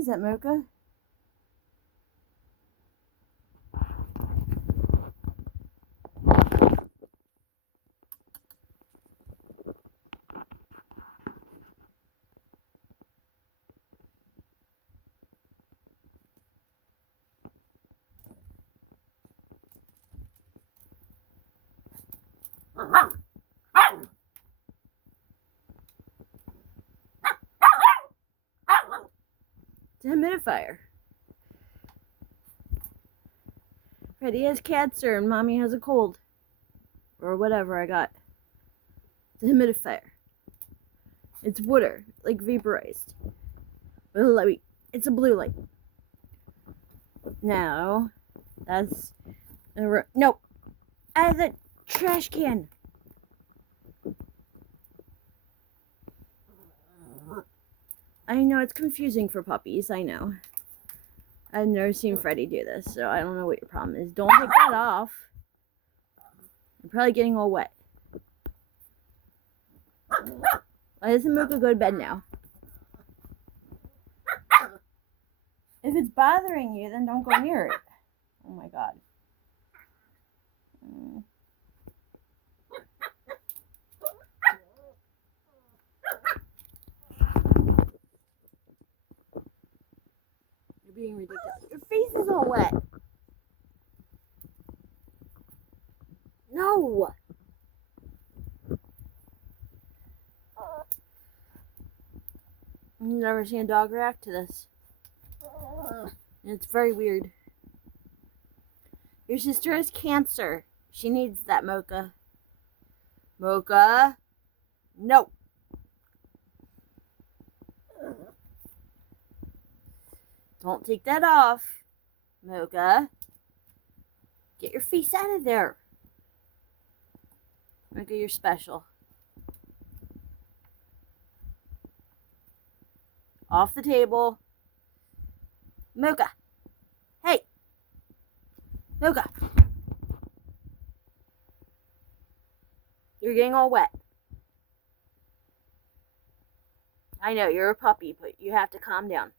is that, Mocha? It's a humidifier. Freddy has cancer and Mommy has a cold. Or whatever I got. It's a humidifier. It's water, like vaporized. With a light. It's a blue light. Now, that's... No! Out of the trash can! I know it's confusing for puppies, I know. I've never seen Freddy do this, so I don't know what your problem is. Don't take that off. You're probably getting all wet. Why doesn't Mocha go to bed now? If it's bothering you, then don't go near it. Oh my god. You're being ridiculous. Your face is all wet. No! I've never seen a dog react to this. It's very weird. Your sister has cancer. She needs that, Mocha. Mocha? No! Don't take that off, Mocha. Get your face out of there. Mocha, you're special. Off the table. Mocha. Hey. Mocha. You're getting all wet. I know, you're a puppy, but you have to calm down.